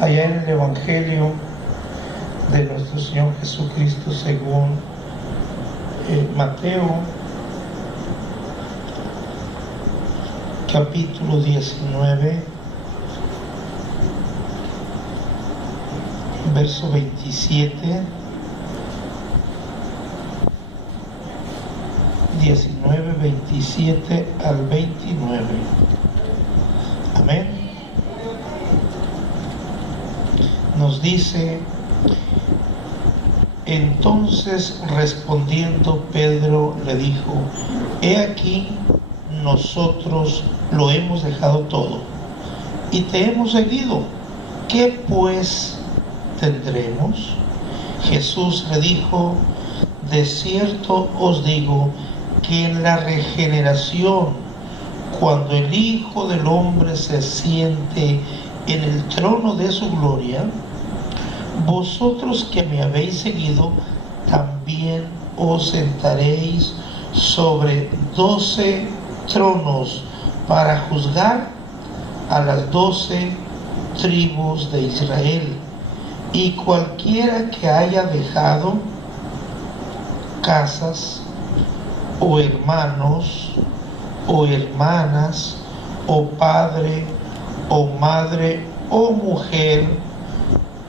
Allá en el Evangelio de nuestro Señor Jesucristo según Mateo, capítulo 19, verso 27, 19, 27 al 29. Amén. Nos dice: entonces respondiendo Pedro le dijo: he aquí, nosotros lo hemos dejado todo y te hemos seguido. ¿Qué pues tendremos? Jesús le dijo: de cierto os digo que en la regeneración, cuando el Hijo del Hombre se siente en el trono de su gloria, vosotros que me habéis seguido, también os sentaréis sobre 12 tronos para juzgar a las 12 tribus de Israel. Y cualquiera que haya dejado casas, o hermanos, o hermanas, o padre, o madre, o mujer,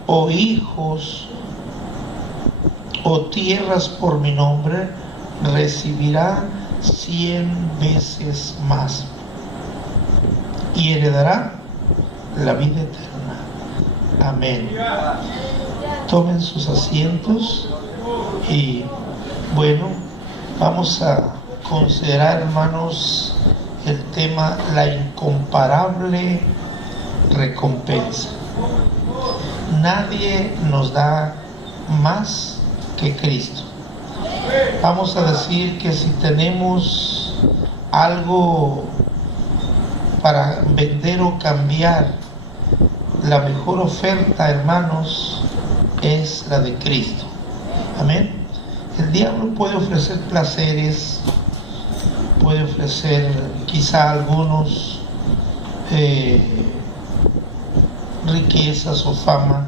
o hijos, o tierras por mi nombre, recibirá 100 veces más y heredará la vida eterna. Amén. Tomen sus asientos y bueno, vamos a considerar, hermanos, el tema la incomparable recompensa. Nadie nos da más que Cristo. Vamos a decir que si tenemos algo para vender o cambiar, la mejor oferta, hermanos, es la de Cristo. Amén. El diablo puede ofrecer placeres, puede ofrecer quizá algunos riquezas o fama,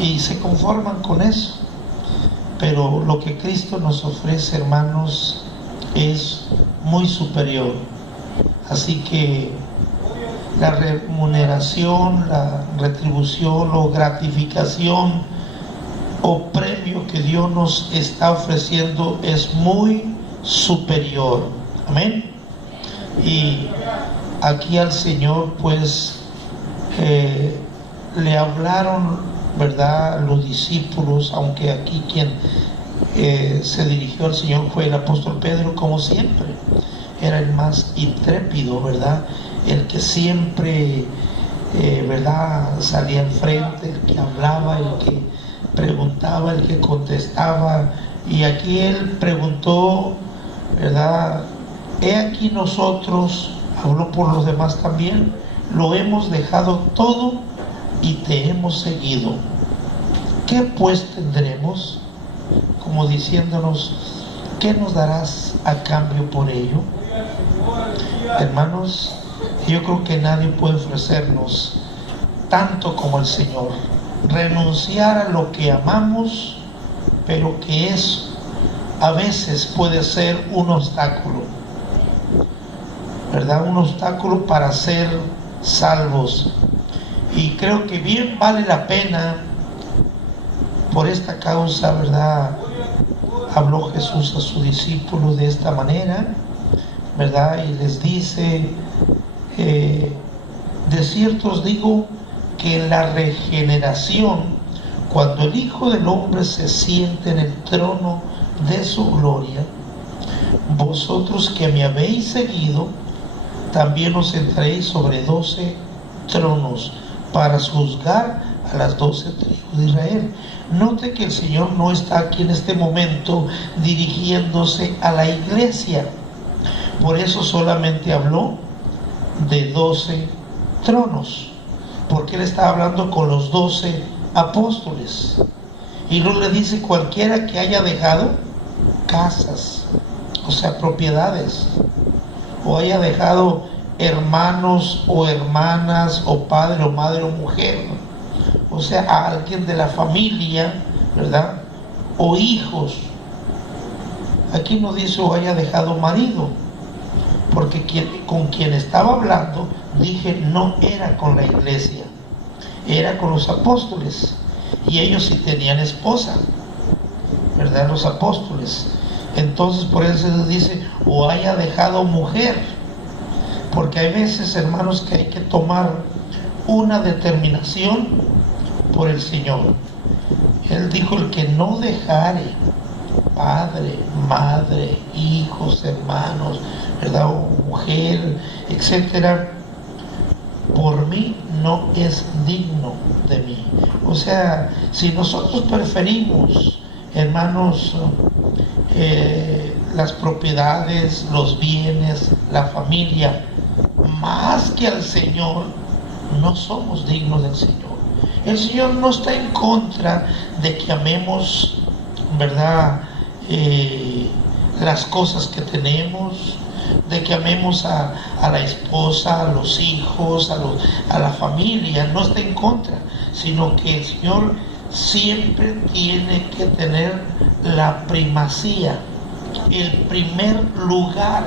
y se conforman con eso. Pero lo que Cristo nos ofrece, hermanos, es muy superior. Así que la remuneración, la retribución o gratificación o premio que Dios nos está ofreciendo es muy superior. Amén. Y aquí al Señor pues le hablaron, ¿verdad?, los discípulos, aunque aquí quien se dirigió al Señor fue el apóstol Pedro, como siempre. Era el más intrépido, ¿verdad?, el que siempre ¿verdad?, salía al frente, el que hablaba, el que preguntaba, el que contestaba. Y aquí él preguntó, ¿verdad?, he aquí nosotros, habló por los demás también, lo hemos dejado todo y te hemos seguido. ¿Qué pues tendremos? Como diciéndonos, ¿qué nos darás a cambio por ello? Hermanos, yo creo que nadie puede ofrecernos tanto como el Señor. Renunciar a lo que amamos, pero que eso a veces puede ser un obstáculo, ¿verdad? Un obstáculo para ser salvos. Y creo que bien vale la pena por esta causa, ¿verdad? Habló Jesús a sus discípulos de esta manera, ¿verdad? Y les dice, de cierto os digo que en la regeneración, cuando el Hijo del Hombre se siente en el trono de su gloria, vosotros que me habéis seguido, también os sentaréis sobre 12 tronos para juzgar a las 12 tribus de Israel. Note que el Señor no está aquí en este momento dirigiéndose a la iglesia. Por eso solamente habló de 12 tronos, porque Él está hablando con los 12 apóstoles. Y luego le dice, cualquiera que haya dejado casas, o sea, propiedades, o haya dejado hermanos o hermanas, o padre o madre o mujer, o sea, a alguien de la familia, ¿verdad? O hijos. Aquí no dice o haya dejado marido, porque con quien estaba hablando, dije, no era con la iglesia, era con los apóstoles, y ellos sí tenían esposa, ¿verdad? Los apóstoles. Entonces por eso se dice o haya dejado mujer, porque hay veces, hermanos, que hay que tomar una determinación por el Señor. Él dijo, el que no dejare padre, madre, hijos, hermanos, ¿verdad? O mujer, etcétera, por mí no es digno de mí. O sea, si nosotros preferimos, hermanos, las propiedades, los bienes, la familia, más que al Señor, no somos dignos del Señor. El Señor no está en contra de que amemos, ¿verdad?, las cosas que tenemos, de que amemos a la esposa, a los hijos, a la familia. No está en contra, sino que el Señor siempre tiene que tener la primacía, el primer lugar.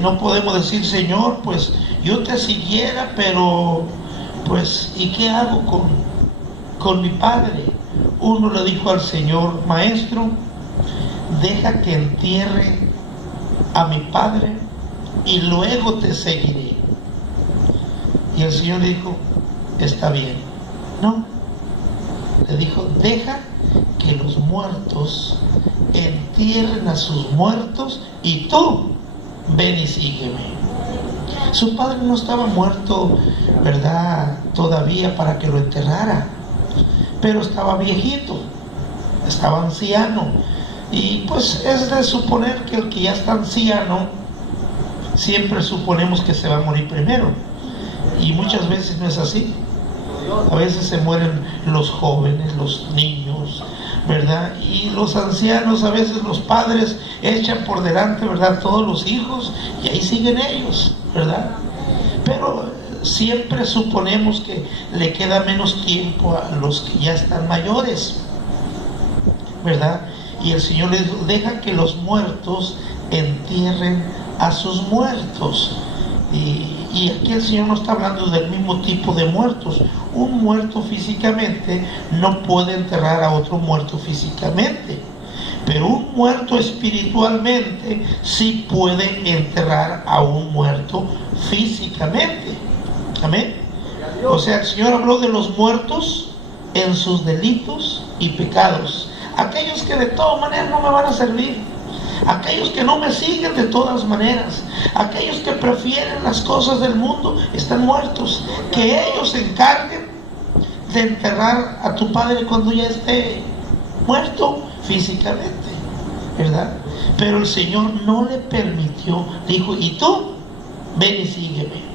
No podemos decir, Señor, pues yo te siguiera, pero pues, ¿y qué hago con mi padre? Uno le dijo al Señor, Maestro, deja que entierre a mi padre y luego te seguiré. Y el Señor dijo, está bien. No, le dijo, deja que los muertos entierren a sus muertos y tú ven y sígueme. Su padre no estaba muerto, ¿verdad?, todavía para que lo enterrara, pero estaba viejito, estaba anciano, y pues es de suponer que el que ya está anciano, siempre suponemos que se va a morir primero, y muchas veces no es así. A veces se mueren los jóvenes, los niños, ¿verdad? Y los ancianos, a veces los padres echan por delante, ¿verdad?, todos los hijos, y ahí siguen ellos, ¿verdad? Pero siempre suponemos que le queda menos tiempo a los que ya están mayores, ¿verdad? Y el Señor les dijo, deja que los muertos entierren a sus muertos. Y aquí el Señor no está hablando del mismo tipo de muertos. Un muerto físicamente no puede enterrar a otro muerto físicamente, pero un muerto espiritualmente sí puede enterrar a un muerto físicamente. Amén. O sea, el Señor habló de los muertos en sus delitos y pecados, aquellos que de todas maneras no me van a servir, aquellos que no me siguen de todas maneras, aquellos que prefieren las cosas del mundo, están muertos. Que ellos se encarguen de enterrar a tu padre cuando ya esté muerto físicamente, ¿verdad? Pero el Señor no le permitió, dijo, y tú ven y sígueme.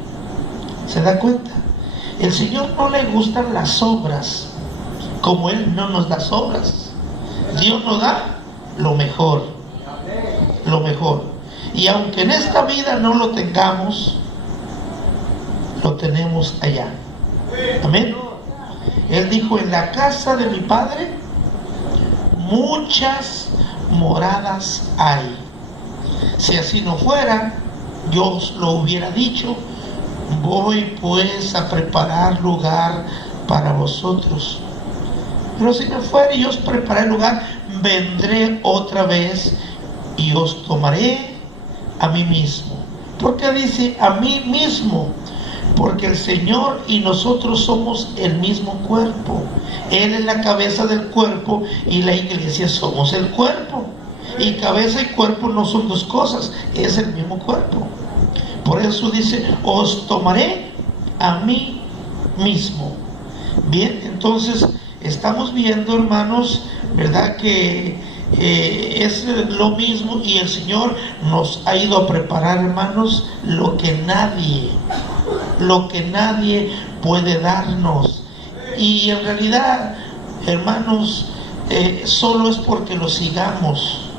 ¿Se da cuenta? El Señor no le gustan las obras, como Él no nos da obras. Dios nos da lo mejor, lo mejor. Y aunque en esta vida no lo tengamos, lo tenemos allá. Amén. Él dijo, en la casa de mi Padre muchas moradas hay. Si así no fuera, yo os lo hubiera dicho, voy pues a preparar lugar para vosotros. Pero si me fuera y os preparé lugar, vendré otra vez y os tomaré a mí mismo. ¿Por qué dice a mí mismo? Porque el Señor y nosotros somos el mismo cuerpo. Él es la cabeza del cuerpo y la iglesia somos el cuerpo. Y cabeza y cuerpo no son dos cosas, es el mismo cuerpo. Por eso dice, os tomaré a mí mismo. Bien, entonces estamos viendo, hermanos, ¿verdad?, que es lo mismo, y el Señor nos ha ido a preparar, hermanos, lo que nadie puede darnos. Y en realidad, hermanos, solo es porque lo sigamos,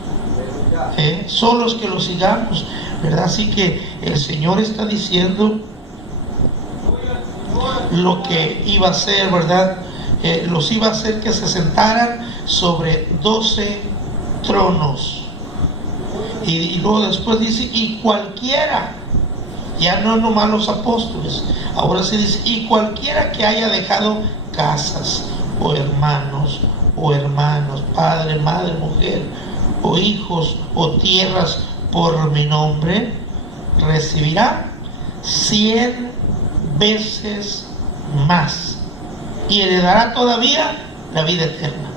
solo es que lo sigamos, ¿verdad? Así que el Señor está diciendo lo que iba a hacer, ¿verdad? Los iba a hacer que se sentaran sobre 12 tronos. Y luego después dice, y cualquiera, ya no nomás los apóstoles, ahora sí dice, y cualquiera que haya dejado casas, o hermanos, padre, madre, mujer, o hijos, o tierras, por mi nombre, recibirá 100 veces más, y heredará todavía la vida eterna.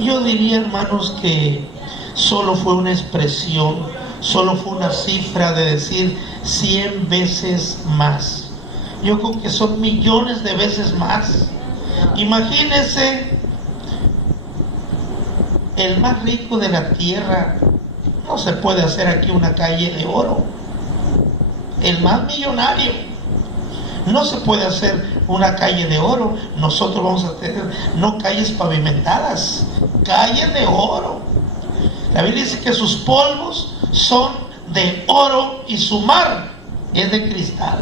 Yo diría, hermanos, que solo fue una expresión, solo fue una cifra de decir 100 veces más. Yo creo que son millones de veces más. Imagínense, el más rico de la tierra, no se puede hacer aquí una calle de oro. El más millonario, no se puede hacer una calle de oro. Nosotros vamos a tener no calles pavimentadas, calles de oro. La Biblia dice que sus polvos son de oro y su mar es de cristal.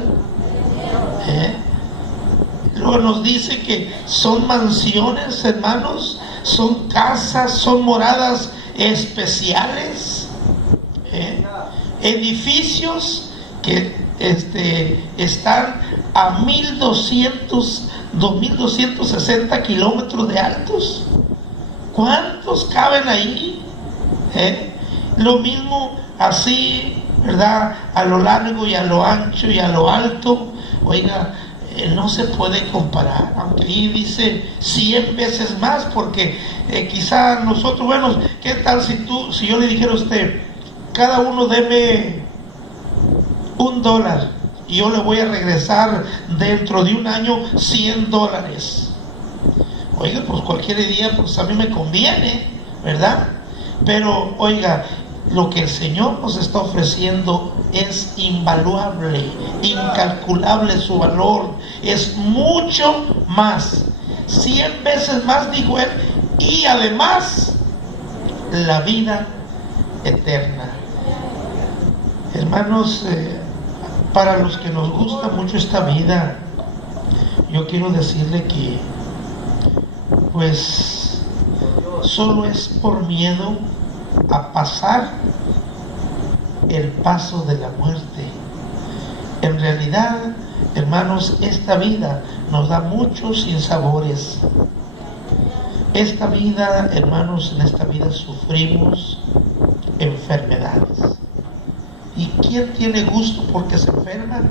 Luego nos dice que son mansiones, hermanos, son casas, son moradas especiales, edificios que están a 2.260 kilómetros de altos. ¿Cuántos caben ahí? Lo mismo así, ¿verdad? A lo largo y a lo ancho y a lo alto. Oiga, no se puede comparar, aunque ahí dice 100 veces más, porque quizá nosotros, bueno, ¿qué tal si yo le dijera a usted, cada uno deme $1 y yo le voy a regresar dentro de un año $100? Oiga, pues cualquier día, pues a mí me conviene, ¿verdad? Pero oiga, lo que el Señor nos está ofreciendo es invaluable, incalculable su valor, es mucho más, 100 veces más, dijo él, y además la vida eterna. Hermanos, para los que nos gusta mucho esta vida, yo quiero decirle que pues solo es por miedo a pasar el paso de la muerte. En realidad, hermanos, esta vida nos da muchos sinsabores. Esta vida, hermanos, en esta vida sufrimos enfermedades. ¿Y quién tiene gusto porque se enferma?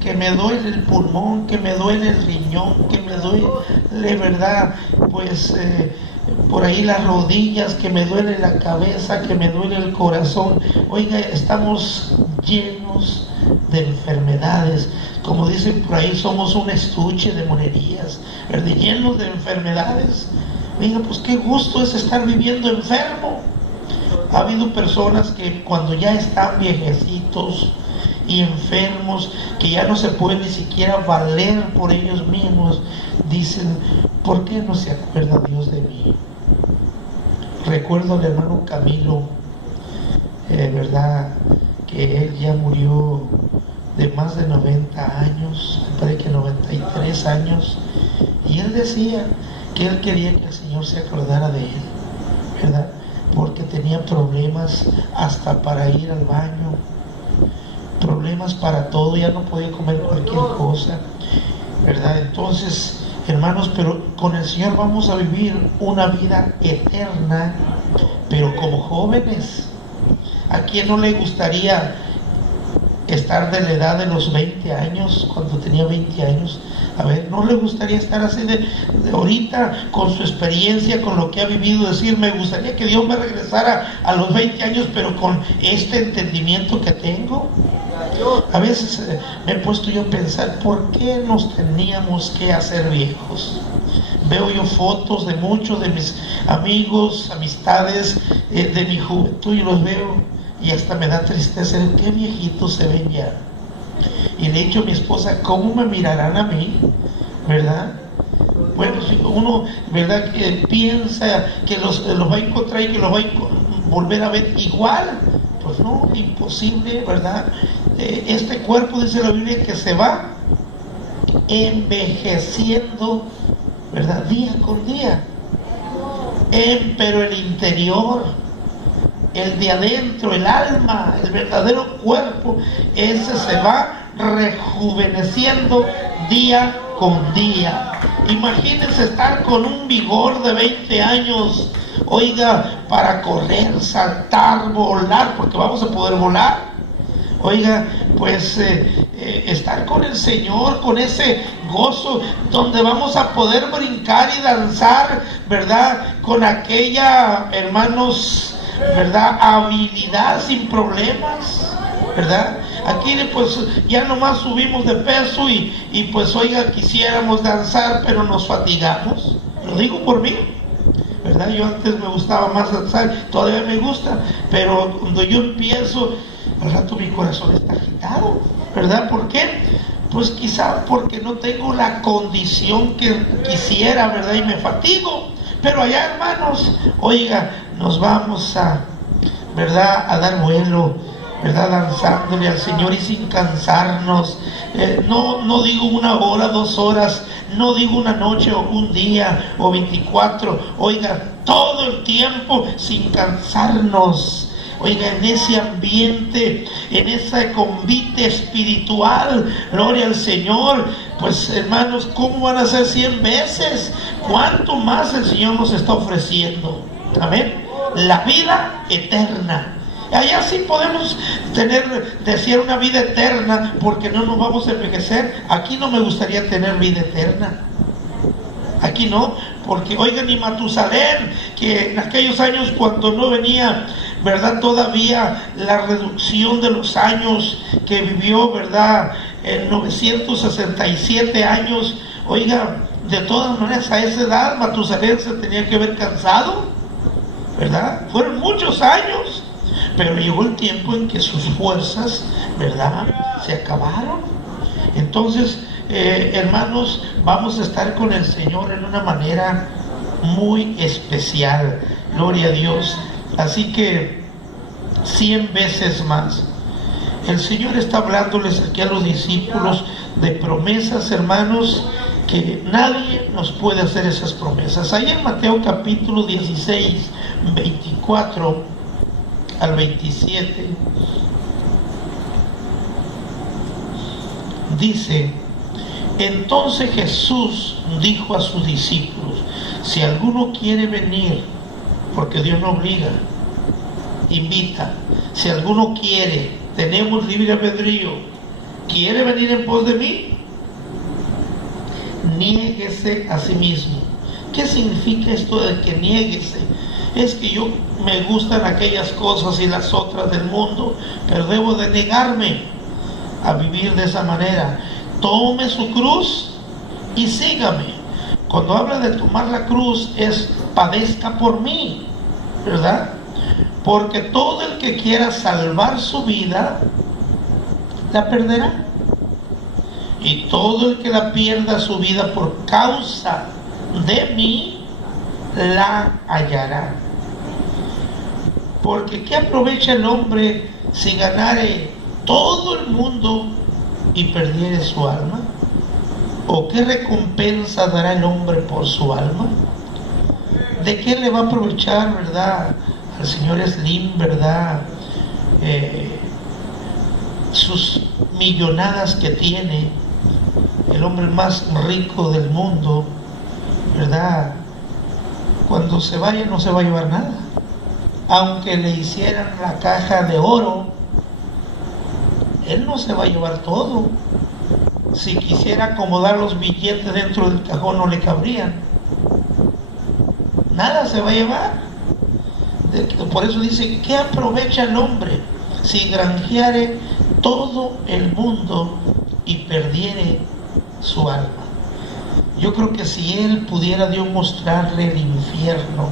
Que me duele el pulmón, que me duele el riñón, que me duele, ¿verdad? Pues por ahí las rodillas, que me duele la cabeza, que me duele el corazón. Oiga, estamos llenos de enfermedades. Como dicen por ahí, somos un estuche de monerías, ¿verdad? Llenos de enfermedades. Oiga, pues qué gusto es estar viviendo enfermo. Ha habido personas que cuando ya están viejecitos y enfermos, que ya no se pueden ni siquiera valer por ellos mismos, dicen, ¿por qué no se acuerda Dios de mí? Recuerdo al hermano Camilo, verdad, que él ya murió de más de 90 años, me parece que 93 años, y él decía que él quería que el Señor se acordara de él, ¿verdad? Porque tenía problemas hasta para ir al baño, problemas para todo, ya no podía comer cualquier cosa, ¿verdad? Entonces, hermanos, pero con el Señor vamos a vivir una vida eterna, pero como jóvenes. ¿A quién no le gustaría estar de la edad de los 20 años, cuando tenía 20 años? A ver, ¿no le gustaría estar así de ahorita, con su experiencia, con lo que ha vivido, decir, me gustaría que Dios me regresara a los 20 años, pero con este entendimiento que tengo? A veces me he puesto yo a pensar, ¿por qué nos teníamos que hacer viejos? Veo yo fotos de muchos de mis amigos, amistades de mi juventud, y los veo y hasta me da tristeza, qué viejitos se ven ya. Y le he dicho a mi esposa, ¿cómo me mirarán a mí? ¿Verdad? Bueno, si uno, ¿verdad?, que piensa que los va a encontrar y que los va a volver a ver igual, pues no, imposible, ¿verdad? este cuerpo, dice la Biblia, que se va envejeciendo, ¿verdad? Día con día. Pero el interior, el de adentro, el alma, el verdadero cuerpo, ese se va rejuveneciendo día con día. Imagínense estar con un vigor de 20 años, oiga, para correr, saltar, volar, porque vamos a poder volar. Oiga, pues estar con el Señor, con ese gozo, donde vamos a poder brincar y danzar, ¿verdad? Con aquella, hermanos, ¿verdad? Habilidad sin problemas, ¿verdad? Aquí pues ya nomás subimos de peso y pues oiga, quisiéramos danzar, pero nos fatigamos. Lo digo por mí, ¿verdad? Yo antes me gustaba más danzar, todavía me gusta, pero cuando yo empiezo, al rato mi corazón está agitado, ¿verdad? ¿Por qué? Pues quizá porque no tengo la condición que quisiera, ¿verdad? Y me fatigo. Pero allá, hermanos, oiga, nos vamos a, ¿verdad? A dar vuelo, ¿verdad? Danzándole al Señor y sin cansarnos. No digo 1 hora, 2 horas, no digo una noche o un día o 24. Oiga, todo el tiempo sin cansarnos. Oiga, en ese ambiente, en ese convite espiritual, gloria al Señor. Pues hermanos, ¿cómo van a ser 100 veces? ¿Cuánto más el Señor nos está ofreciendo? Amén. La vida eterna. Allá sí podemos desear una vida eterna, porque no nos vamos a envejecer. Aquí no me gustaría tener vida eterna. Aquí no, porque oigan, ni Matusalén, que en aquellos años cuando no venía, ¿verdad? Todavía la reducción de los años que vivió, ¿verdad? En 967 años, oiga, de todas maneras a esa edad Matusalén se tenía que haber cansado, ¿verdad? Fueron muchos años, pero llegó el tiempo en que sus fuerzas, ¿verdad? Se acabaron. Entonces, hermanos, vamos a estar con el Señor en una manera muy especial, gloria a Dios. Así que 100 veces más el Señor está hablándoles aquí a los discípulos de promesas, hermanos, que nadie nos puede hacer esas promesas. Ahí en Mateo capítulo 16, 24 al 27 dice: entonces Jesús dijo a sus discípulos: si alguno quiere venir, porque Dios no obliga, invita. Si alguno quiere, tenemos libre albedrío, quiere venir en pos de mí, niéguese a sí mismo. ¿Qué significa esto de que niéguese? Es que yo me gustan aquellas cosas y las otras del mundo, pero debo de negarme a vivir de esa manera. Tome su cruz y sígame. Cuando habla de tomar la cruz es padezca por mí, ¿verdad? Porque todo el que quiera salvar su vida la perderá, y todo el que la pierda su vida por causa de mí la hallará. Porque ¿qué aprovecha el hombre si ganare todo el mundo y perdiere su alma? ¿O qué recompensa dará el hombre por su alma? ¿De qué le va a aprovechar, verdad, al señor Slim, verdad, sus millonadas que tiene, el hombre más rico del mundo, verdad? Cuando se vaya no se va a llevar nada. Aunque le hicieran la caja de oro, él no se va a llevar todo. Si quisiera acomodar los billetes dentro del cajón no le cabrían. Nada se va a llevar. Por eso dice: ¿qué aprovecha el hombre si granjeare todo el mundo y perdiere su alma? Yo creo que si él pudiera Dios mostrarle el infierno,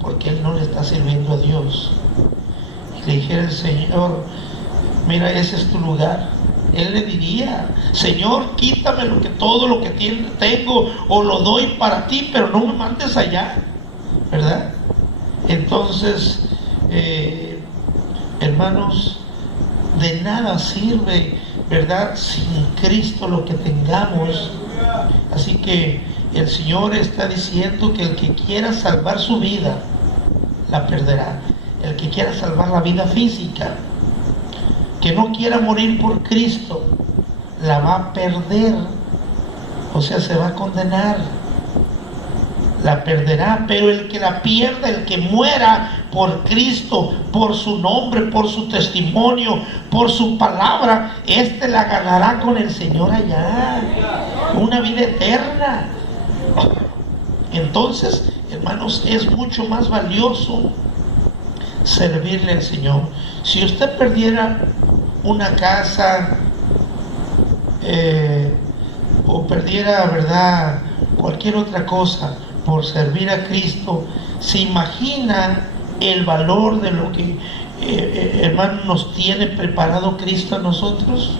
porque él no le está sirviendo a Dios, y le dijera el Señor: mira, ese es tu lugar, él le diría: Señor, quítame todo lo que tengo, o lo doy para ti, pero no me mandes allá, ¿verdad? Entonces, hermanos, De nada sirve, ¿verdad?, sin Cristo lo que tengamos. Así que el Señor está diciendo que el que quiera salvar su vida, la perderá. El que quiera salvar la vida física, que no quiera morir por Cristo, la va a perder. O sea, se va a condenar. La perderá. Pero el que la pierda, el que muera por Cristo, por su nombre, por su testimonio, por su palabra, este la ganará con el Señor allá, una vida eterna. Entonces, hermanos, es mucho más valioso servirle al Señor. Si usted perdiera una casa, o perdiera, ¿verdad?, cualquier otra cosa por servir a Cristo, ¿se imagina el valor de lo que, hermano, nos tiene preparado Cristo a nosotros?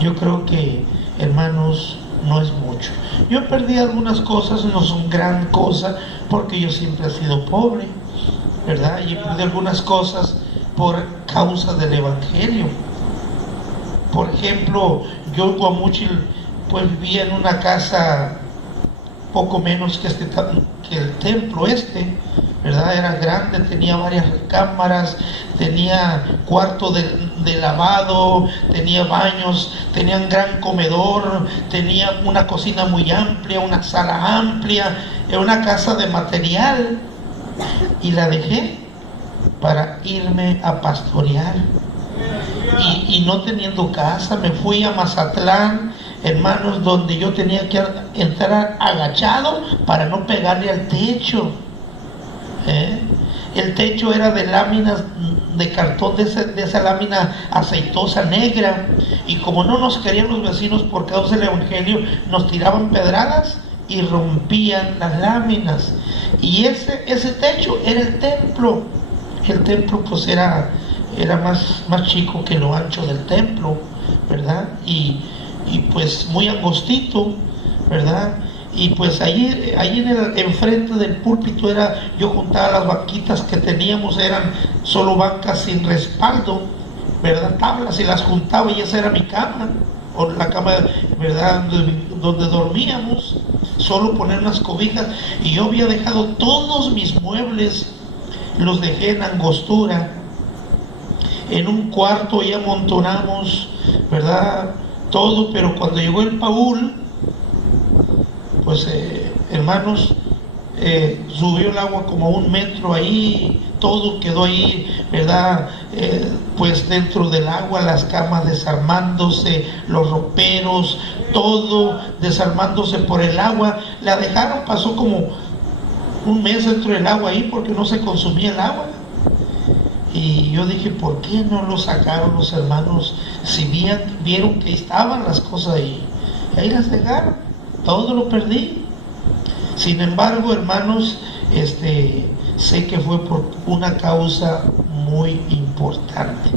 Yo creo que, hermanos, no es mucho. Yo perdí algunas cosas, no son gran cosa, porque yo siempre he sido pobre, ¿verdad? Y perdí algunas cosas por causa del Evangelio. Por ejemplo, yo en Guamúchil pues vivía en una casa poco menos que el templo ¿verdad? Era grande, tenía varias recámaras, tenía cuarto de lavado, tenía baños, tenía un gran comedor, tenía una cocina muy amplia, una sala amplia, era una casa de material, y la dejé para irme a pastorear. Y no teniendo casa, me fui a Mazatlán, hermanos, donde yo tenía que entrar agachado para no pegarle al techo. El techo era de láminas de cartón, de esa lámina aceitosa negra, y como no nos querían los vecinos por causa del Evangelio, nos tiraban pedradas y rompían las láminas. Y ese techo era el templo. El templo pues era más chico que lo ancho del templo, ¿verdad? Y pues muy angostito, ¿verdad? Y pues allí enfrente del púlpito yo juntaba las banquitas que teníamos, eran solo bancas sin respaldo, ¿verdad? Tablas, y las juntaba, y esa era mi cama, o la cama, ¿verdad?, donde dormíamos. Solo poner unas cobijas, y yo había dejado todos mis muebles, los dejé en angostura. En un cuarto ya amontonamos, ¿verdad?, todo. Pero cuando llegó el Paul, pues hermanos, subió el agua como 1 metro ahí, todo quedó ahí, ¿verdad?, pues dentro del agua, las camas desarmándose, los roperos, todo desarmándose por el agua. La dejaron, pasó como 1 mes dentro del agua ahí, porque no se consumía el agua. Y yo dije, ¿por qué no lo sacaron los hermanos? Si vieron que estaban las cosas ahí, ahí las dejaron, todo lo perdí. Sin embargo, hermanos, sé que fue por una causa muy importante,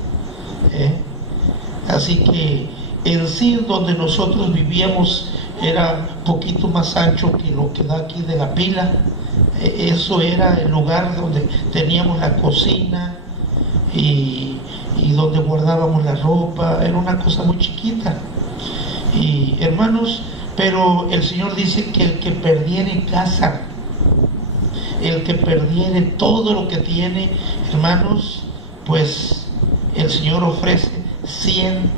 Así que en sí, donde nosotros vivíamos era un poquito más ancho que lo que da aquí de la pila. Eso era el lugar donde teníamos la cocina y donde guardábamos la ropa. Era una cosa muy chiquita. Y hermanos, pero el Señor dice que el que perdiere casa, el que perdiere todo lo que tiene, hermanos, pues el Señor ofrece 100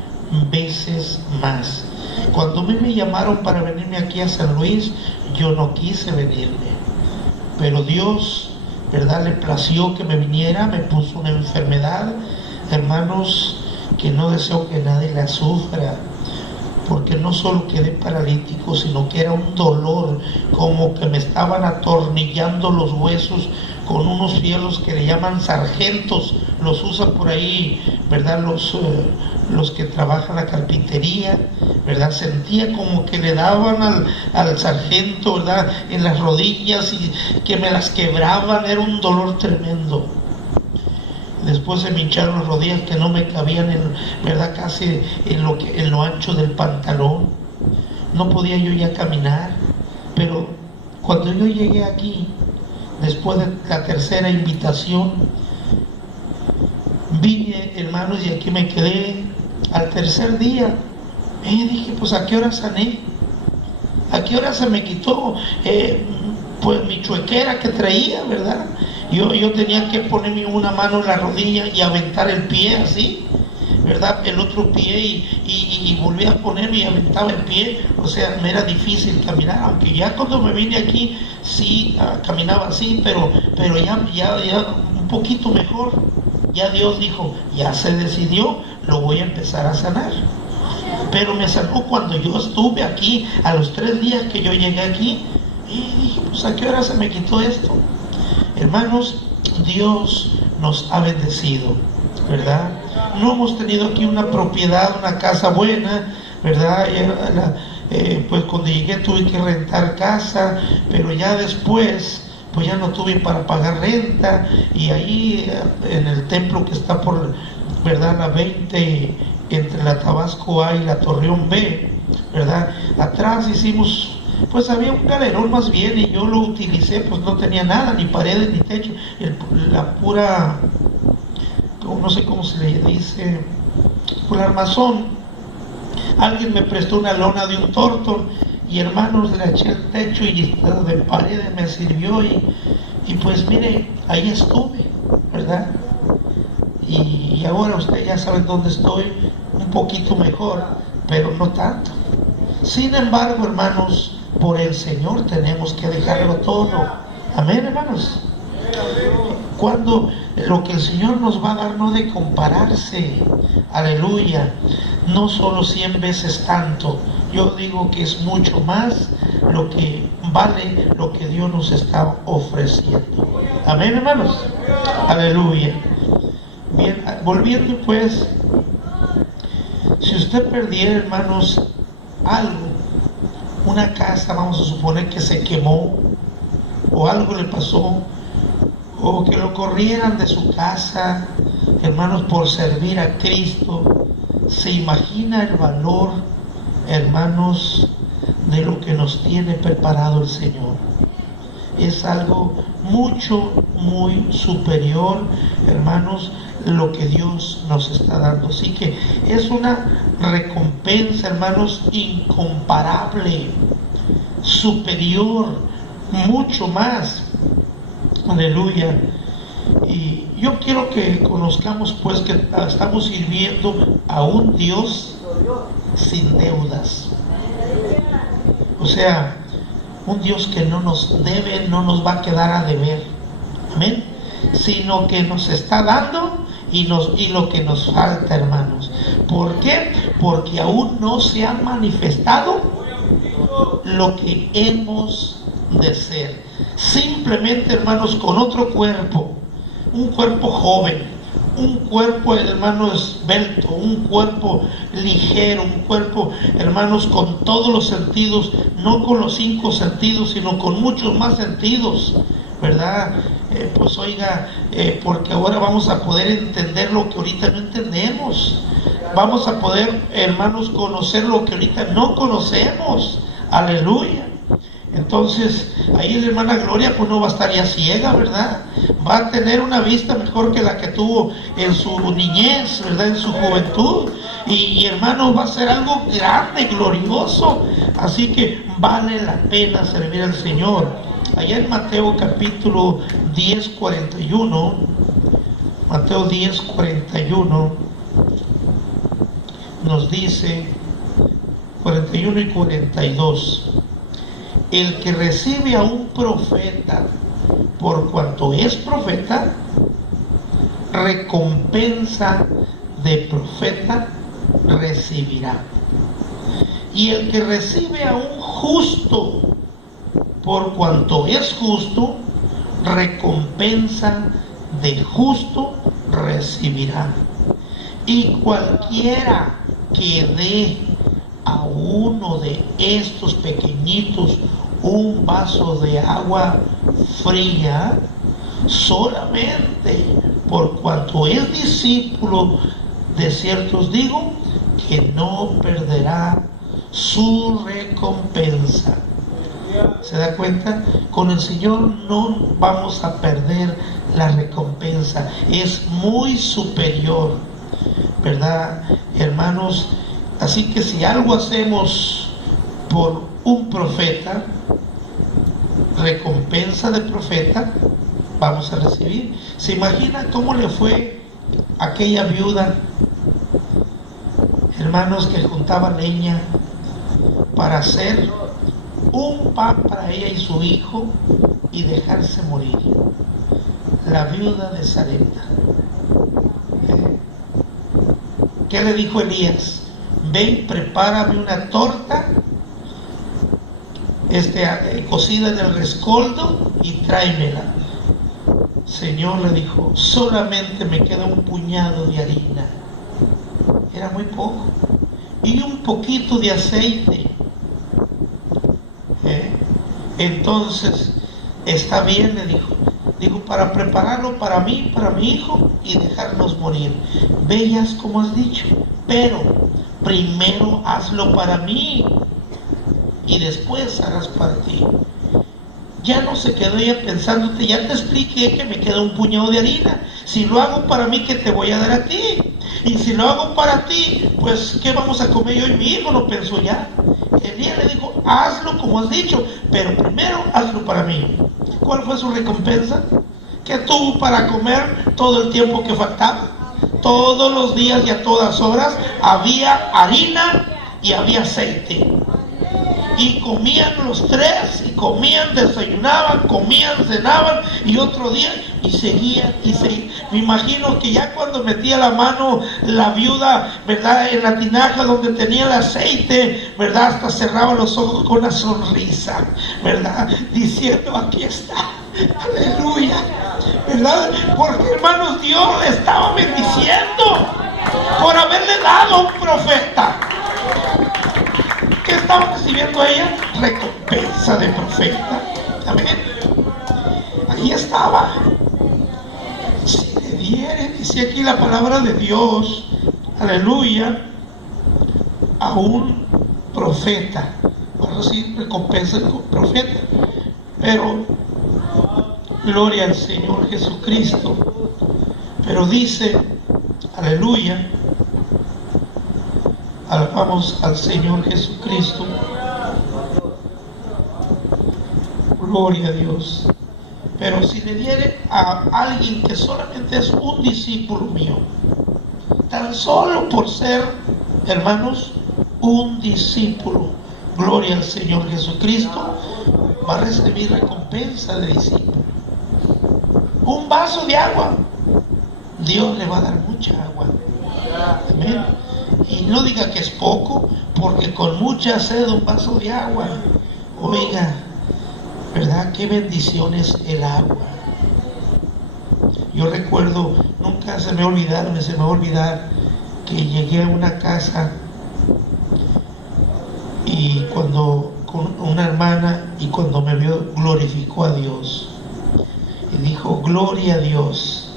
veces más. Cuando a mí me llamaron para venirme aquí a San Luis, yo no quise venirme, pero Dios, ¿verdad?, le plació que me viniera. Me puso una enfermedad, hermanos, que no deseo que nadie la sufra, porque no solo quedé paralítico, sino que era un dolor, como que me estaban atornillando los huesos con unos fierros que le llaman sargentos, los usan por ahí, ¿verdad?, los que trabajan la carpintería, ¿verdad? Sentía como que le daban al sargento, ¿verdad?, en las rodillas, y que me las quebraban. Era un dolor tremendo. Después se me hincharon las rodillas, que no me cabían, ¿verdad?, casi en lo ancho del pantalón. No podía yo ya caminar. Pero cuando yo llegué aquí, después de la tercera invitación, vine, hermanos, y aquí me quedé. Al tercer día dije, pues ¿a qué hora sané? ¿A qué hora se me quitó pues mi chuequera que traía, verdad? Yo tenía que ponerme una mano en la rodilla y aventar el pie así, ¿verdad? El otro pie y volví a ponerme y aventaba el pie. O sea, me era difícil caminar, aunque ya cuando me vine aquí sí caminaba así, pero ya un poquito mejor. Ya Dios dijo, ya se decidió, lo voy a empezar a sanar. Pero me sanó cuando yo estuve aquí, a los 3 días que yo llegué aquí, y dije, pues ¿a qué hora se me quitó esto? Hermanos, Dios nos ha bendecido, ¿verdad? No hemos tenido aquí una propiedad, una casa buena, ¿verdad? Pues cuando llegué tuve que rentar casa, pero ya después pues ya no tuve para pagar renta. Y ahí en el templo que está por, ¿verdad?, la 20, entre la Tabasco A y la Torreón B, ¿verdad?, atrás hicimos, pues había un galerón más bien, y yo lo utilicé, pues no tenía nada, ni paredes ni techo, la pura, no sé cómo se le dice, por armazón. Alguien me prestó una lona de un tórtol, y hermanos, le eché el techo y de paredes me sirvió, y pues mire, ahí estuve, ¿verdad? Y ahora usted ya sabe dónde estoy, un poquito mejor, pero no tanto. Sin embargo, hermanos, por el Señor tenemos que dejarlo todo. Amén, hermanos. Cuando lo que el Señor nos va a dar no de compararse, aleluya, no solo 100 veces tanto. Yo digo que es mucho más lo que vale lo que Dios nos está ofreciendo. Amén, hermanos. Aleluya. Bien, volviendo pues, si usted perdiera, hermanos, algo, una casa, vamos a suponer que se quemó, o algo le pasó, o que lo corrieran de su casa, hermanos, por servir a Cristo, ¿se imagina el valor, hermanos, de lo que nos tiene preparado el Señor? Es algo muy superior, hermanos, lo que Dios nos está dando. Así que es una recompensa, hermanos, incomparable, superior, mucho más. Aleluya. Y yo quiero que conozcamos pues que estamos sirviendo a un Dios sin deudas. O sea, un Dios que no nos debe, no nos va a quedar a deber. Amén. Sino que nos está dando y lo que nos falta, hermanos. ¿Por qué? Porque aún no se ha manifestado lo que hemos de ser. Simplemente, hermanos, con otro cuerpo, un cuerpo joven, un cuerpo, hermanos, esbelto, un cuerpo ligero, un cuerpo, hermanos, con todos los sentidos, no con los 5 sentidos, sino con muchos más sentidos, ¿verdad? Pues oiga, porque ahora vamos a poder entender lo que ahorita no entendemos. Vamos a poder, hermanos, conocer lo que ahorita no conocemos. Aleluya. Entonces, ahí la hermana Gloria pues no va a estar ya ciega, ¿verdad? Va a tener una vista mejor que la que tuvo en su niñez, ¿verdad? En su juventud. Y hermano, va a ser algo grande, glorioso. Así que vale la pena servir al Señor. Allá en Mateo capítulo 10, 41, Mateo 10, 41, nos dice, 41 y 42, el que recibe a un profeta por cuanto es profeta, recompensa de profeta recibirá. Y el que recibe a un justo por cuanto es justo, recompensa de justo recibirá. Y cualquiera que dé a uno de estos pequeñitos un vaso de agua fría, solamente por cuanto es discípulo, de cierto os digo que no perderá su recompensa. ¿Se da cuenta? Con el Señor no vamos a perder la recompensa. Es muy superior, ¿verdad, hermanos? Así que si algo hacemos por un profeta, recompensa de profeta vamos a recibir. ¿Se imagina cómo le fue a aquella viuda, hermanos, que juntaba leña para hacer un pan para ella y su hijo y dejarse morir? La viuda de Sarepta. ¿Qué le dijo Elías? Ven, prepárame una torta cocida en el rescoldo y tráemela. Señor, le dijo, solamente me queda un puñado de harina. Era muy poco. Y un poquito de aceite. Entonces, está bien, le dijo. Digo, para prepararlo para mí, para mi hijo y dejarnos morir. Veas como has dicho, pero primero hazlo para mí y después harás para ti. Ya no se quedó ella pensándote, ya te expliqué que me queda un puñado de harina. Si lo hago para mí, ¿qué te voy a dar a ti? Y si lo hago para ti, pues ¿qué vamos a comer yo y mi hijo? No pensó ya. Elías le dijo, hazlo como has dicho, pero primero hazlo para mí. ¿Cuál fue su recompensa? Que tuvo para comer todo el tiempo que faltaba. Todos los días y a todas horas había harina y había aceite. Y comían los tres, y comían, desayunaban, comían, cenaban, y otro día, y seguían, y seguían. Me imagino que ya cuando metía la mano la viuda, ¿verdad?, en la tinaja donde tenía el aceite, ¿verdad?, hasta cerraba los ojos con una sonrisa, ¿verdad?, diciendo, aquí está, aleluya, ¿verdad? Porque, hermanos, Dios le estaba bendiciendo por haberle dado a un profeta. ¿Qué estaba recibiendo ella? Recompensa de profeta. Amén. Ahí estaba. Si le diere, dice aquí la palabra de Dios, aleluya, a un profeta, va a recibir recompensa de profeta. Pero gloria al Señor Jesucristo. Pero dice, aleluya, alabamos al Señor Jesucristo. Gloria a Dios. Pero si le diere a alguien que solamente es un discípulo mío, tan solo por ser, hermanos, un discípulo, gloria al Señor Jesucristo, va a recibir recompensa de discípulo. Un vaso de agua, Dios le va a dar mucha agua. Amén. Y no diga que es poco, porque con mucha sed un vaso de agua, oiga, ¿verdad? Qué bendición es el agua. Yo recuerdo, nunca se me va a olvidar que llegué a una casa y con una hermana, y cuando me vio glorificó a Dios y dijo, gloria a Dios.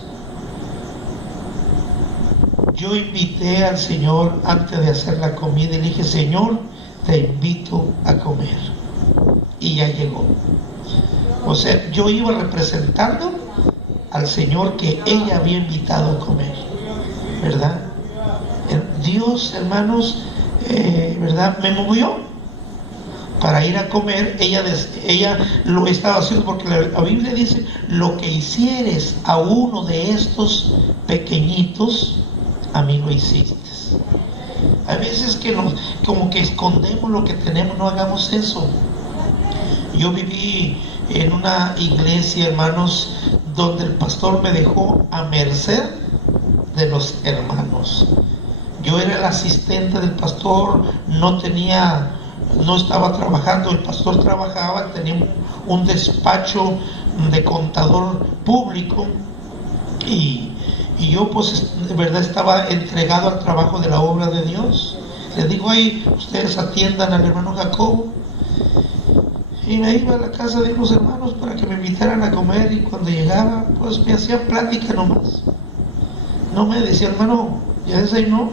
Yo invité al Señor antes de hacer la comida y le dije, Señor, te invito a comer. Y ya llegó. O sea, yo iba representando al Señor que ella había invitado a comer, ¿verdad? Dios, hermanos, ¿verdad?, me movió para ir a comer. Ella lo estaba haciendo porque la Biblia dice, lo que hicieres a uno de estos pequeñitos, a mí lo hiciste. Hay veces que como que escondemos lo que tenemos, no hagamos eso. Yo viví en una iglesia, hermanos, donde el pastor me dejó a merced de los hermanos. Yo era el asistente del pastor, no estaba trabajando, el pastor trabajaba, tenía un despacho de contador público, y yo pues de verdad estaba entregado al trabajo de la obra de Dios. Les digo, ahí ustedes atiendan al hermano Jacobo. Y me iba a la casa de unos hermanos para que me invitaran a comer, y cuando llegaba pues me hacía plática nomás. No me decía, hermano, ya desayunó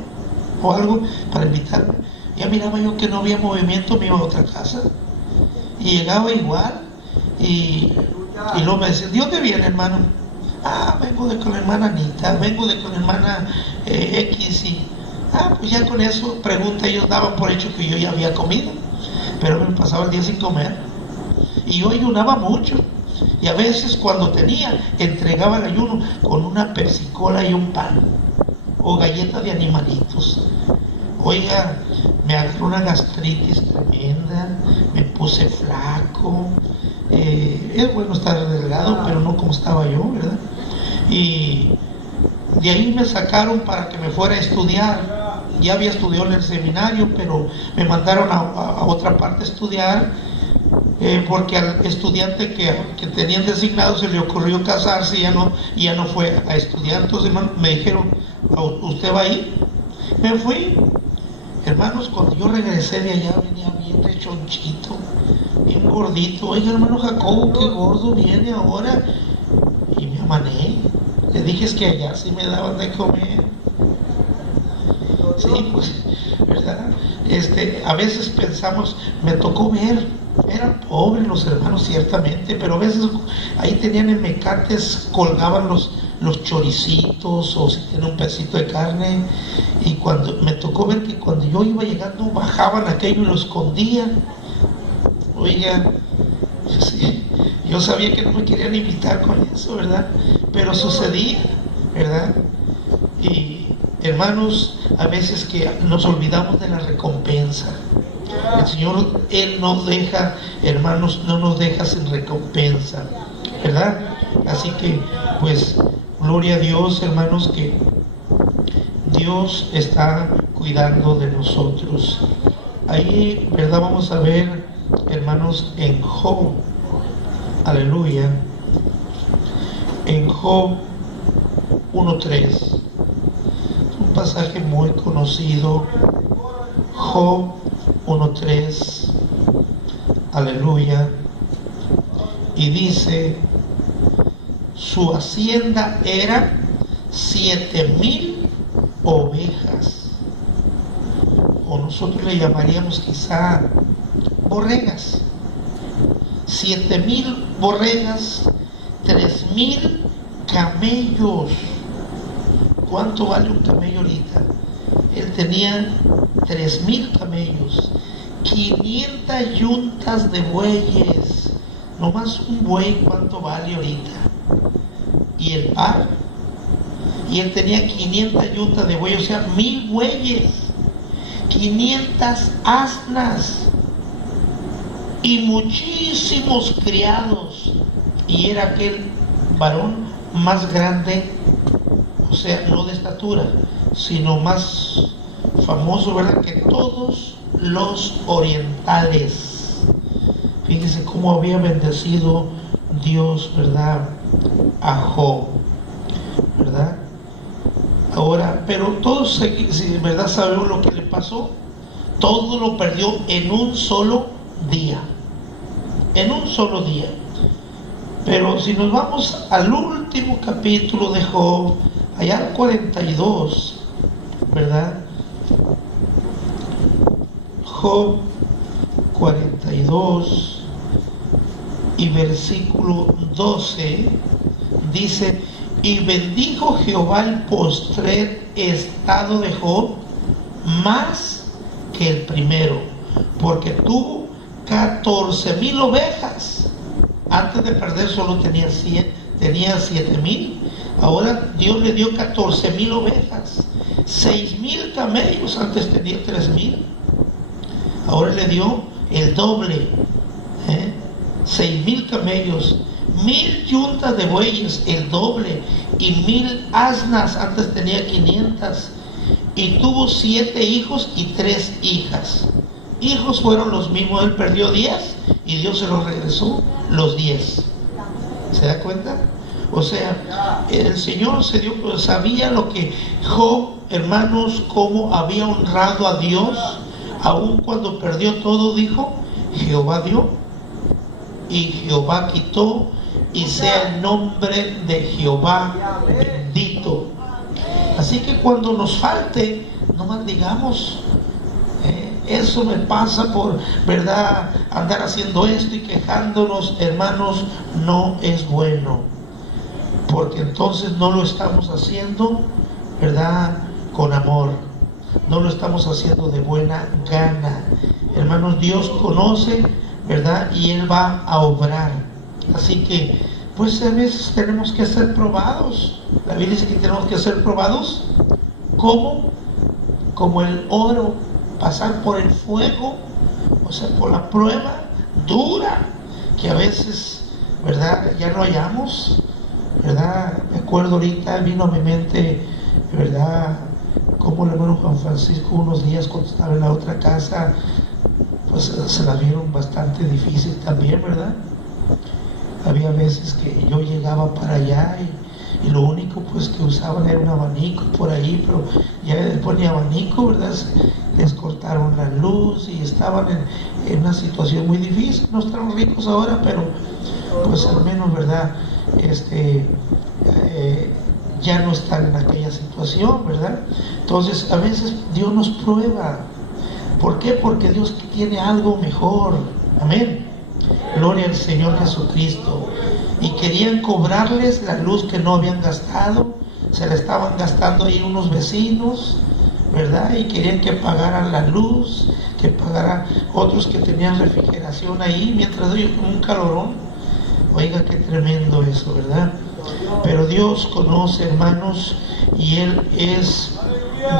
o algo para invitarme. Ya miraba yo que no había movimiento, me iba a otra casa. Y llegaba igual. Y luego me decía, ¿de dónde viene, hermano? Ah, vengo de con la hermana Anita, vengo de con la hermana X. Y pues ya con eso, pregunta, ellos daban por hecho que yo ya había comido, pero me pasaba el día sin comer. Y yo ayunaba mucho. Y a veces cuando tenía, entregaba el ayuno con una persicola y un pan, o galletas de animalitos. Oiga, me agarró una gastritis tremenda, me puse flaco. Es bueno estar delgado, pero no como estaba yo, ¿verdad? Y de ahí me sacaron para que me fuera a estudiar. Ya había estudiado en el seminario, pero me mandaron a otra parte a estudiar, porque al estudiante que tenían designado se le ocurrió casarse y ya no fue a estudiar. Entonces me dijeron, ¿usted va a ir? Me fui. Hermanos, cuando yo regresé de allá venía bien rechonchito, bien gordito. Oiga, hermano Jacobo, qué gordo viene ahora. Y me amané. Le dije, es que allá sí me daban de comer. Sí, pues, ¿verdad? A veces pensamos, me tocó ver, eran pobres los hermanos ciertamente, pero a veces ahí tenían en mecates, colgaban los choricitos, o si tienen un pedacito de carne, y cuando me tocó ver que cuando yo iba llegando bajaban aquello y lo escondían. Oiga, sí, yo sabía que no me querían invitar con eso, ¿verdad? Pero sucedía, ¿verdad? Y hermanos, a veces que nos olvidamos de la recompensa. El Señor, Él nos deja, hermanos, no nos deja sin recompensa, ¿verdad? Así que, pues, gloria a Dios, hermanos, que Dios está cuidando de nosotros. Ahí, ¿verdad? Vamos a ver, hermanos, en Job, aleluya, en Job 1:3, un pasaje muy conocido, Job 1:3, aleluya, y dice, su hacienda era 7,000 ovejas, o nosotros le llamaríamos quizá borregas, 7,000 borregas, 3,000 camellos. ¿Cuánto vale un camello ahorita? Él tenía 3,000 camellos, 500 yuntas de bueyes. Nomás un buey, ¿cuánto vale ahorita? Y el par. Y él tenía 500 yuntas de bueyes, o sea, 1,000 bueyes, 500 asnas y muchísimos criados. Y era aquel varón más grande, o sea, no de estatura, sino más famoso, ¿verdad?, que todos los orientales. Fíjense cómo había bendecido Dios, ¿verdad?, a Job, ¿verdad? Ahora, pero todos, ¿verdad?, sabemos lo que le pasó. Todo lo perdió en un solo día. En un solo día. Pero si nos vamos al último capítulo de Job, allá al 42, ¿verdad? Job 42 y versículo 12 dice, y bendijo Jehová el postrer estado de Job más que el primero, porque tuvo 14,000 ovejas. Antes de perder solo tenía 7,000. Ahora Dios le dio 14,000 ovejas, 6,000 camellos. Antes tenía 3,000. Ahora le dio el doble, 6,000 camellos, 1,000 yuntas de bueyes, el doble, y 1,000 asnas. Antes tenía 500. Y tuvo 7 hijos y 3 hijas. Hijos fueron los mismos. Él perdió 10 y Dios se los regresó los 10. ¿Se da cuenta? O sea, el Señor sabía lo que Job, hermanos, cómo había honrado a Dios, aun cuando perdió todo. Dijo, Jehová dio y Jehová quitó, y sea el nombre de Jehová bendito. Así que cuando nos falte, no maldigamos, eso me pasa por, ¿verdad?, andar haciendo esto y quejándonos. Hermanos, no es bueno, porque entonces no lo estamos haciendo, ¿verdad?, con amor, no lo estamos haciendo de buena gana. Hermanos, Dios conoce, ¿verdad?, y Él va a obrar. Así que, pues a veces tenemos que ser probados. La Biblia dice que tenemos que ser probados. ¿Cómo? Como el oro, pasar por el fuego, o sea, por la prueba dura, que a veces, ¿verdad?, ya no hallamos, ¿verdad? Me acuerdo ahorita, vino a mi mente, ¿verdad?, como el hermano Juan Francisco unos días cuando estaba en la otra casa, pues se la vieron bastante difícil también, ¿verdad? Había veces que yo llegaba para allá y lo único pues que usaban era un abanico por ahí, pero ya después ni abanico, ¿verdad? Les cortaron la luz y estaban en una situación muy difícil. No están ricos ahora, pero pues al menos, ¿verdad?, ya no están en aquella situación, ¿verdad? Entonces a veces Dios nos prueba. ¿Por qué? Porque Dios tiene algo mejor. Amén. Gloria al Señor Jesucristo. Y querían cobrarles la luz que no habían gastado. Se la estaban gastando ahí unos vecinos, ¿verdad? Y querían que pagaran la luz, que pagaran otros que tenían refrigeración ahí, mientras ellos con un calorón. Oiga, qué tremendo eso, ¿verdad? Pero Dios conoce, hermanos, y Él es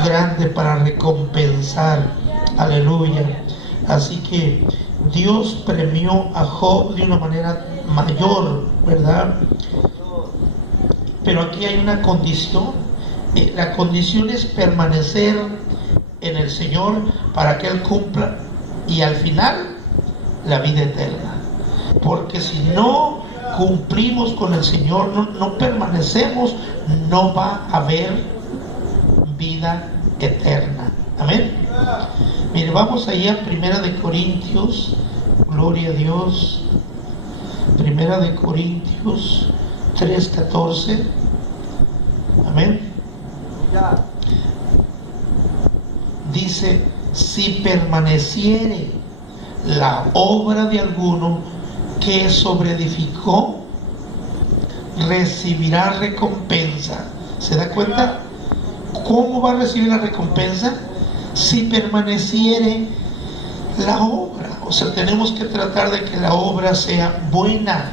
grande para recompensar. Aleluya. Así que Dios premió a Job de una manera mayor, ¿verdad? Pero aquí hay una condición. La condición es permanecer en el Señor para que Él cumpla, y al final la vida eterna. Porque si no cumplimos con el Señor, no permanecemos, no va a haber vida eterna. Amén. Mire, vamos allá a 1 Corintios, gloria a Dios. 1 Corintios 3:14. Amén. Dice: si permaneciere la obra de alguno que sobreedificó, recibirá recompensa. ¿Se da cuenta? ¿Cómo va a recibir la recompensa? Si permaneciere la obra. O sea, tenemos que tratar de que la obra sea buena,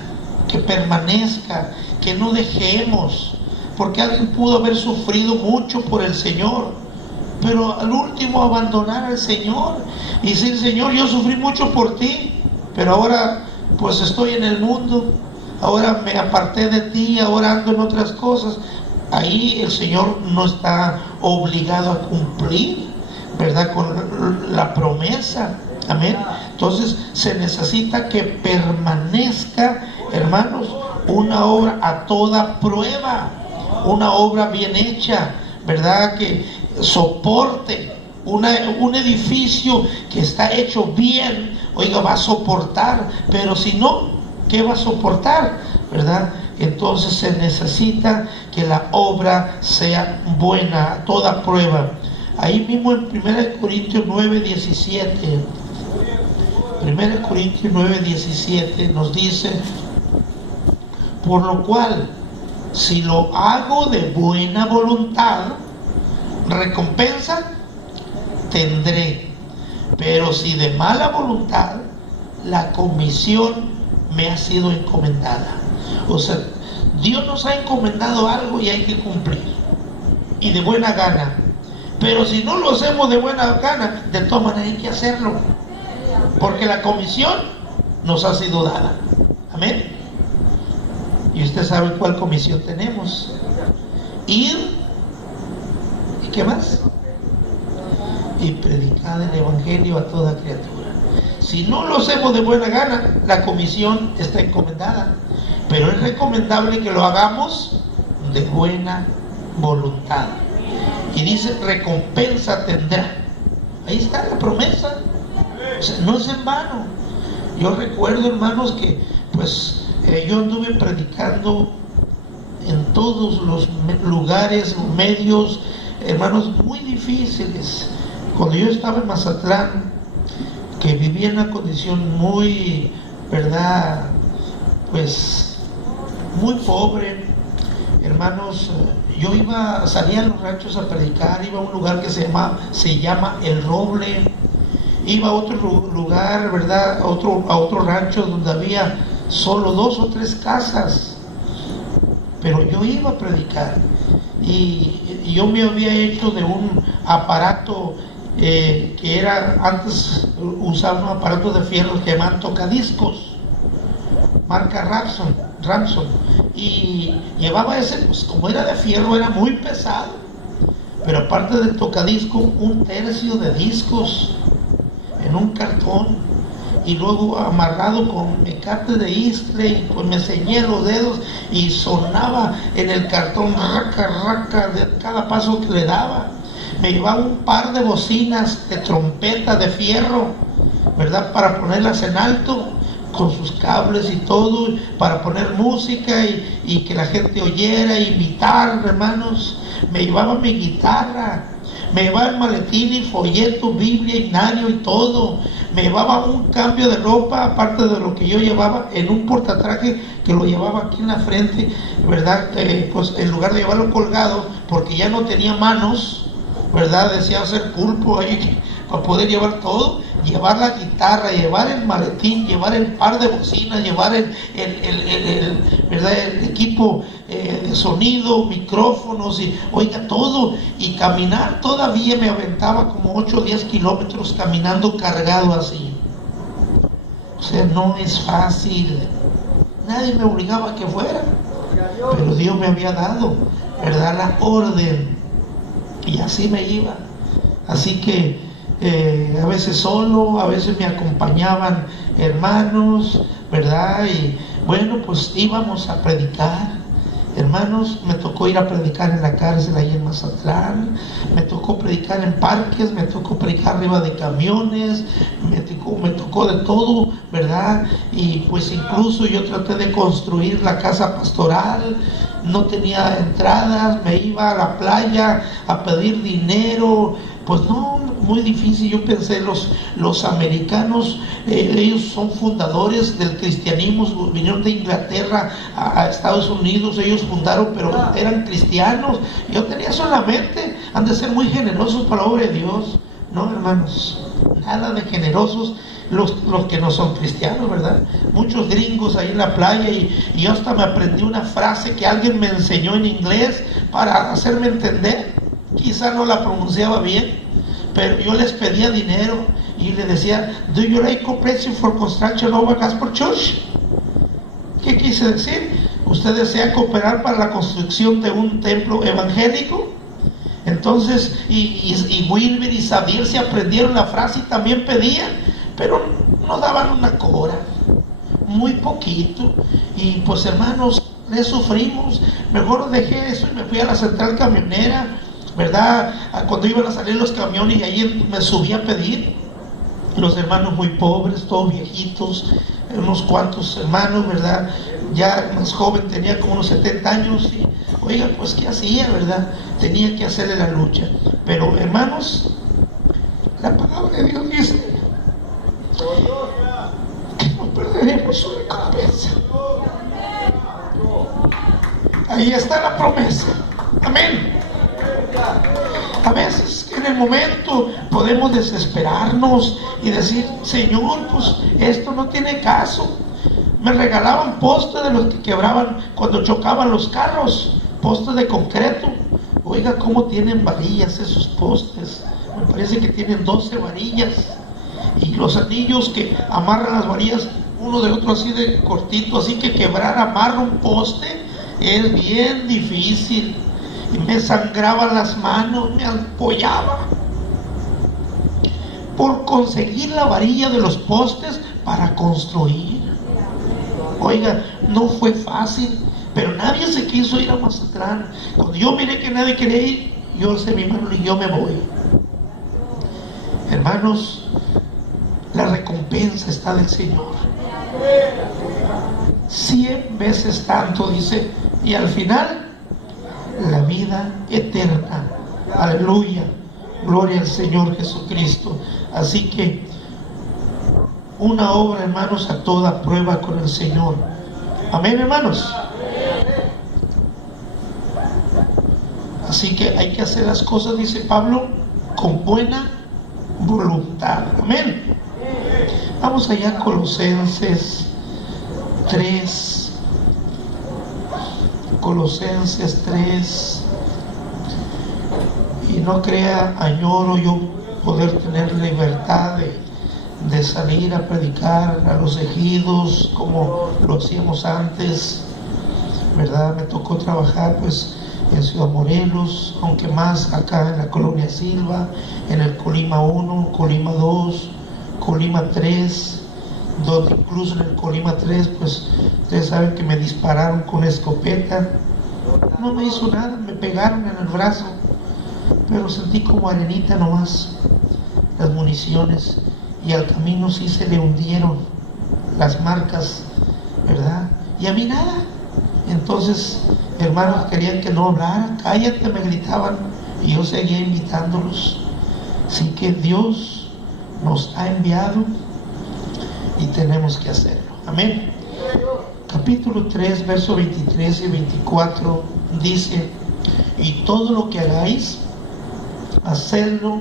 que permanezca, que no dejemos, porque alguien pudo haber sufrido mucho por el Señor, pero al último abandonar al Señor y decir: Señor, yo sufrí mucho por ti, pero ahora pues estoy en el mundo, ahora me aparté de ti, ahora ando en otras cosas. Ahí el Señor no está obligado a cumplir, ¿verdad?, con la promesa. Amén. Entonces se necesita que permanezca, hermanos, una obra a toda prueba, una obra bien hecha, ¿verdad?, que soporte. Un edificio que está hecho bien, oiga, va a soportar. Pero si no, ¿qué va a soportar? ¿Verdad? Entonces se necesita que la obra sea buena a toda prueba. Ahí mismo en 1 Corintios 9:17, 1 Corintios 9:17 nos dice: por lo cual, si lo hago de buena voluntad, recompensa tendré, pero si de mala voluntad, la comisión me ha sido encomendada. O sea, Dios nos ha encomendado algo y hay que cumplir, y de buena gana. Pero si no lo hacemos de buena gana, de todas maneras hay que hacerlo, porque la comisión nos ha sido dada. Amén. Y usted sabe cuál comisión tenemos: ir, ¿y qué más? Y predicar el evangelio a toda criatura. Si no lo hacemos de buena gana, la comisión está encomendada, pero es recomendable que lo hagamos de buena voluntad. Y dice: recompensa tendrá. Ahí está la promesa. O sea, no es en vano. Yo recuerdo, hermanos, que pues yo anduve predicando en todos los lugares, medios, hermanos, muy difíciles. Cuando yo estaba en Mazatlán, que vivía en una condición muy, ¿verdad? Pues muy pobre. Hermanos, yo salía a los ranchos a predicar, iba a un lugar que se llama El Roble, iba a otro lugar, ¿verdad? A otro rancho donde había solo 2 o 3 casas, pero yo iba a predicar, y yo me había hecho de un aparato que era, antes usaba un aparato de fierro que llaman tocadiscos, marca Ramson, y llevaba ese, pues como era de fierro era muy pesado, pero aparte del tocadisco, 1/3 de discos en un cartón, y luego amarrado con mecate de isle, y pues me ceñía los dedos y sonaba en el cartón raca, raca de cada paso que le daba. Me llevaba un par de bocinas de trompeta de fierro, ¿verdad? Para ponerlas en alto, con sus cables y todo, para poner música y que la gente oyera, imitar, hermanos. Me llevaba mi guitarra, me llevaba el maletín y folleto, Biblia, himnario y todo. Me llevaba un cambio de ropa, aparte de lo que yo llevaba, en un portatraje que lo llevaba aquí en la frente, ¿verdad? Pues en lugar de llevarlo colgado, porque ya no tenía manos, ¿verdad? Decía hacer pulpo ahí para poder llevar todo, llevar la guitarra, llevar el maletín, llevar el par de bocinas, llevar ¿verdad? El equipo de sonido, micrófonos, y oiga todo, y caminar. Todavía me aventaba como 8 o 10 kilómetros caminando cargado así. O sea, no es fácil. Nadie me obligaba a que fuera, pero Dios me había dado, ¿verdad?, la orden, y así me iba. Así que a veces solo, a veces me acompañaban hermanos, ¿verdad? Y bueno, pues íbamos a predicar. Hermanos, me tocó ir a predicar en la cárcel ahí en Mazatlán, me tocó predicar en parques, me tocó predicar arriba de camiones, me tocó de todo, ¿verdad? Y pues incluso yo traté de construir la casa pastoral, no tenía entradas, me iba a la playa a pedir dinero, pues no, muy difícil. Yo pensé, los americanos, ellos son fundadores del cristianismo, vinieron de Inglaterra a Estados Unidos, ellos fundaron, pero eran cristianos. Yo tenía solamente, han de ser muy generosos para la obra de Dios. No, hermanos, nada de generosos los que no son cristianos, ¿verdad? Muchos gringos ahí en la playa, y yo hasta me aprendí una frase que alguien me enseñó en inglés para hacerme entender. Quizá no la pronunciaba bien, pero yo les pedía dinero y le decía, "Do you like cooperation for construction of a gospel church?" ¿Qué quise decir? ¿Usted desea cooperar para la construcción de un templo evangélico? Entonces, y Wilber y Xavier se aprendieron la frase y también pedían, pero no daban una cora, muy poquito. Y pues, hermanos, le sufrimos. Mejor dejé eso y me fui a la central camionera, ¿verdad? Cuando iban a salir los camiones, y ahí me subí a pedir. Los hermanos muy pobres, todos viejitos, unos cuantos hermanos, ¿verdad? Ya más joven, tenía como unos 70 años, y oiga, pues ¿qué hacía, verdad? Tenía que hacerle la lucha. Pero, hermanos, la palabra de Dios dice que no perderemos su recompensa. Ahí está la promesa. Amén. A veces en el momento podemos desesperarnos y decir, Señor, pues esto no tiene caso. Me regalaban postes de los que quebraban cuando chocaban los carros, postes de concreto. Oiga, cómo tienen varillas esos postes. Me parece que tienen 12 varillas, y los anillos que amarran las varillas uno de otro así de cortito, así que quebrar amarra un poste es bien difícil. Y me sangraban las manos, me ampollaba por conseguir la varilla de los postes para construir. Oiga, no fue fácil, pero nadie se quiso ir a Mazatlán. Cuando yo miré que nadie quería ir, yo alcé mi mano y yo me voy. Hermanos, la recompensa está del Señor. 100 veces tanto, dice, y al final la vida eterna. Aleluya, gloria al Señor Jesucristo. Así que una obra, hermanos, a toda prueba con el Señor. Amén, hermanos. Así que hay que hacer las cosas, dice Pablo, con buena voluntad. Amén. Vamos allá a Colosenses 3. Colosenses 3. Y no crea, añoro yo poder tener libertad de salir a predicar a los ejidos como lo hacíamos antes, ¿verdad? Me tocó trabajar pues en Ciudad Morelos, aunque más acá en la Colonia Silva, en el Colima 1, Colima 2, Colima 3, donde incluso en el Colima 3, pues ustedes saben que me dispararon con escopeta. No me hizo nada, me pegaron en el brazo, pero sentí como arenita nomás las municiones, y al camino sí se le hundieron las marcas, ¿verdad? Y a mí nada. Entonces, hermanos, querían que no hablara, cállate, me gritaban, y yo seguía invitándolos. Así que Dios nos ha enviado y tenemos que hacerlo. Amén. Capítulo 3, versos 23 y 24 dice: y todo lo que hagáis, hacedlo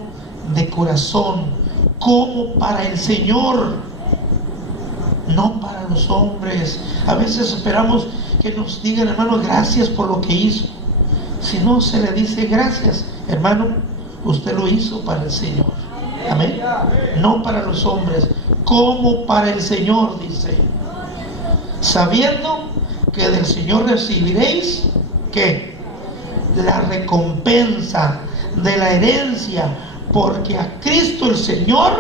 de corazón, como para el Señor, no para los hombres. A veces esperamos que nos digan, hermano, gracias por lo que hizo. Si no se le dice gracias, hermano, usted lo hizo para el Señor. Amén. No para los hombres, como para el Señor, dice, sabiendo que del Señor recibiréis, ¿qué? La recompensa de la herencia, porque a Cristo el Señor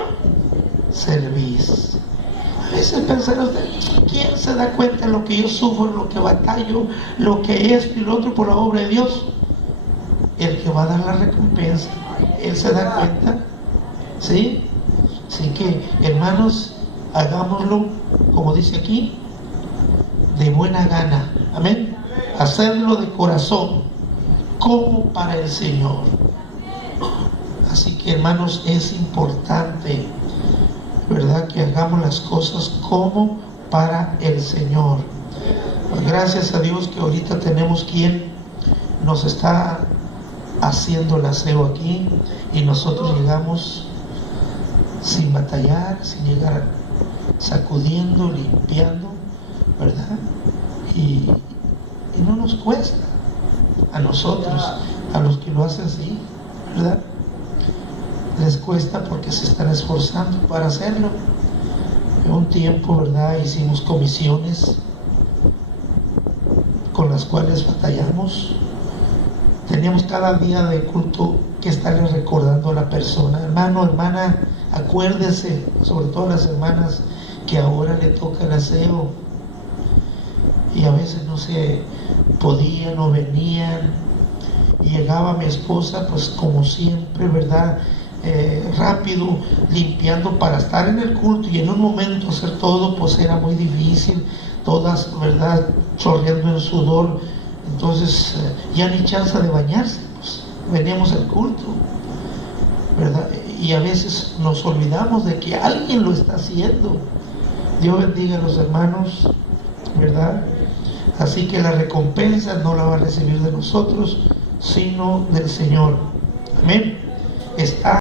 servís. A veces pensará usted, ¿quién se da cuenta de lo que yo sufro, lo que batallo, lo que esto y lo otro por la obra de Dios? El que va a dar la recompensa, Él se da cuenta, ¿sí? Así que, hermanos, hagámoslo, como dice aquí, de buena gana. Amén. Hacerlo de corazón, como para el Señor. Así que, hermanos, es importante, ¿verdad?, que hagamos las cosas como para el Señor. Pues gracias a Dios que ahorita tenemos quien nos está haciendo el aseo aquí, y nosotros llegamos sin batallar, sin llegar sacudiendo, limpiando, ¿verdad? Y no nos cuesta a nosotros, a los que lo hacen así, ¿verdad? Les cuesta porque se están esforzando para hacerlo. En un tiempo, ¿verdad?, hicimos comisiones con las cuales batallamos. Teníamos cada día de culto que estarle recordando a la persona, hermano, hermana, acuérdese, sobre todo las hermanas, que ahora le toca el aseo, y a veces no se podían o venían, y llegaba mi esposa pues como siempre, ¿verdad?, rápido, limpiando para estar en el culto, y en un momento hacer todo pues era muy difícil, todas, ¿verdad?, chorreando en sudor. Entonces ya ni chance de bañarse, pues veníamos al culto, ¿verdad? Y a veces nos olvidamos de que alguien lo está haciendo. Dios bendiga a los hermanos, ¿verdad? Así que la recompensa no la va a recibir de nosotros, sino del Señor. Amén. Está